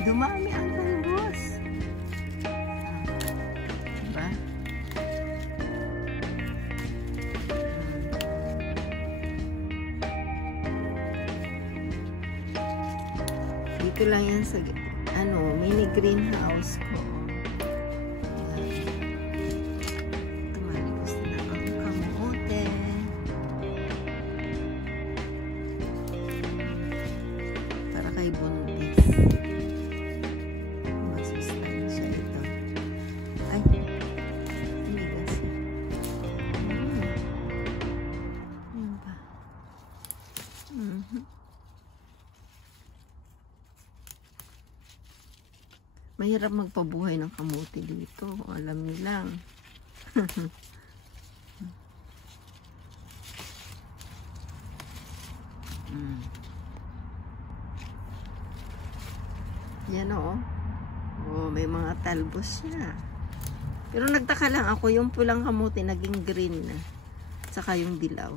Dumami ang talbos. Diba? Dito lang yan sa mini greenhouse ko. Tumalikos na ang kamote. Para kay buntis. Masustansya ito. Ay, tumigas. Yan pa. Mahirap magpabuhay ng kamote dito. Alam niyo lang. Yan o. Oh, may mga talbos siya. Pero nagtaka lang ako, yung pulang kamote naging green na. Saka yung dilaw.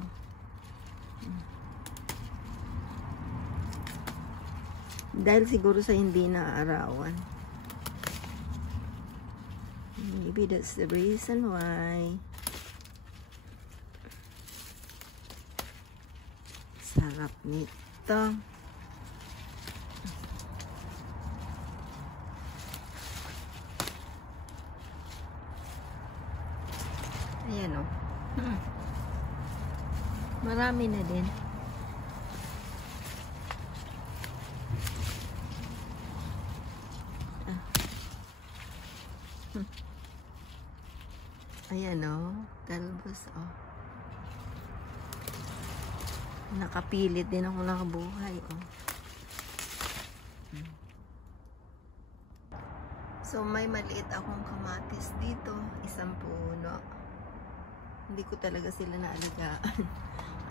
Dahil siguro sa hindi naaarawan. Maybe that's the reason why. Sarap nito. Ayan o. Marami na din. Ayan o. Talbos o. Nakapilit din ako nakabuhay o. So may maliit akong kamatis dito. Isang puno. Hindi ko talaga sila naalagaan.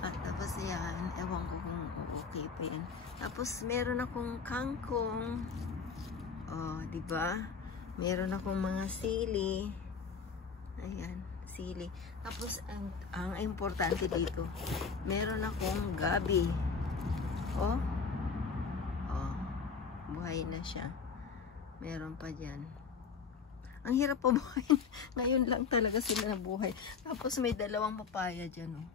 At tapos yan, ewan ko kung okay pa yan. Tapos meron akong kangkong. Oh, di ba? Meron akong mga sili. Ayan, sili. Tapos ang importante dito, meron akong gabi. Oh. Oh, buhay na siya. Meron pa diyan. Ang hirap pa buhayin. Ngayon lang talaga sila nabuhay. Tapos may dalawang papaya dyan, oh.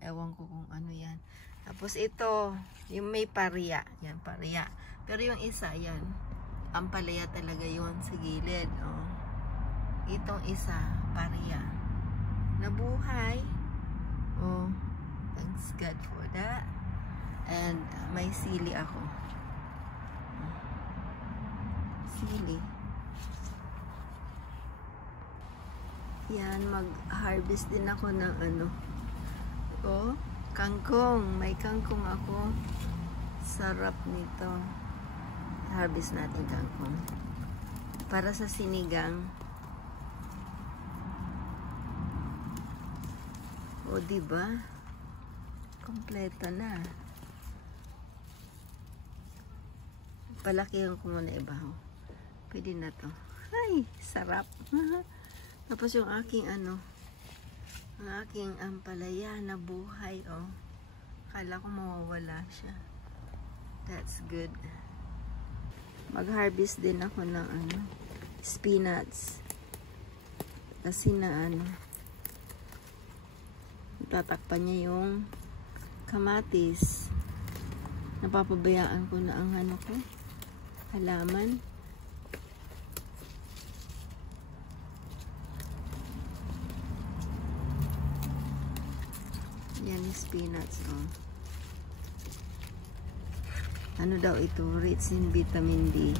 Ewan ko kung ano yan. Tapos ito, yung may paria. Yan, paria. Pero yung isa, yan. Ampalaya talaga yun sa gilid, oh. Itong isa, paria. Nabuhay. Oh, thanks God for that. And may sili ako. Sili. Yan, mag-harvest din ako ng ano. Oh, kangkong. May kangkong ako. Sarap nito. Harvest natin kangkong. Para sa sinigang. O, diba? Kompleto na. Palakihan ko muna ibaho. Pwede na to. Ay, sarap. Tapos yung aking ano, ang aking ampalaya na buhay, oh. Kala ko mawawala siya. That's good. Mag-harvest din ako ng ano, spinach. Kasi na ano, tatakpan niya yung kamatis. Napapabayaan ko na ang ano ko, halaman. Yan yung spinach, oh. Ano daw ito? Rich in vitamin D.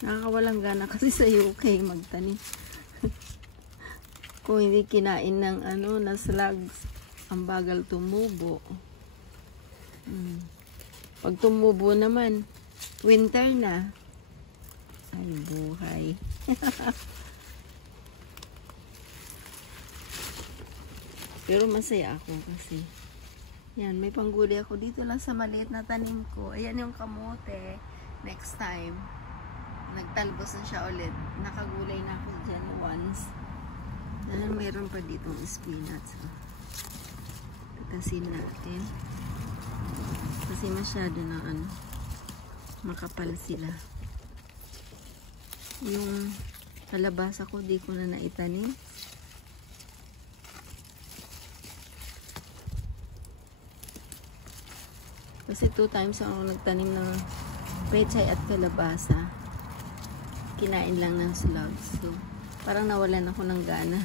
Nakakawalang gana kasi sa UK magtanim. Kung hindi kinain ng ano, na slugs, ang bagal tumubo. Pag tumubo naman, winter na. Ay, buhay. Pero masaya ako kasi yan, may pangguli ako dito lang sa maliit na tanim ko. Ayan yung kamote. Next time, nagtalbos na siya ulit. Nakagulay na ako dyan once. Meron pa ditong spinach. Tatasin natin. Kasi masyado na ano, makapal sila. Yung kalabasa ko, di ko na naitanim. Kasi 2 times ako nagtanim ng pechay at kalabasa. Kinain lang ng slugs. So, parang nawalan ako ng gana.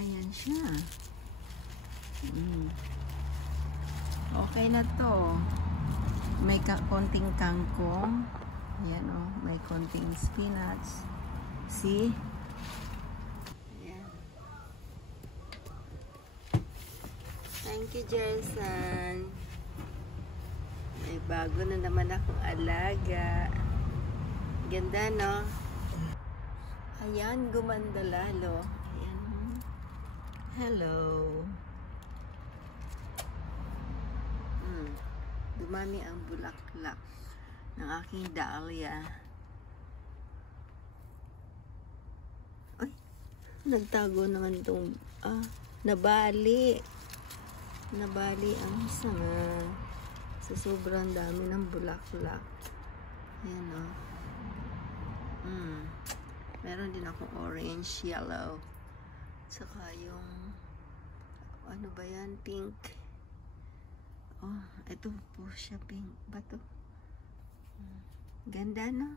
Ayan siya. Okay na to. May konting kangkong. Ayan o. May konting spinach. See? Ayan. Thank you, Jerson. May bago na naman akong alaga. Ganda, no? Ayan, gumanda lalo. Ayan. Hello. Dumami ang bulaklak ng aking dahlia. Ay, nagtago naman itong, nabali. Nabali ang isa nga. Sa sobrang dami ng bulaklak. Ayan o. Meron din akong orange, yellow. Saka yung, ano ba yan, pink. Oh, ito po siya, pink ba to? Ganda, no?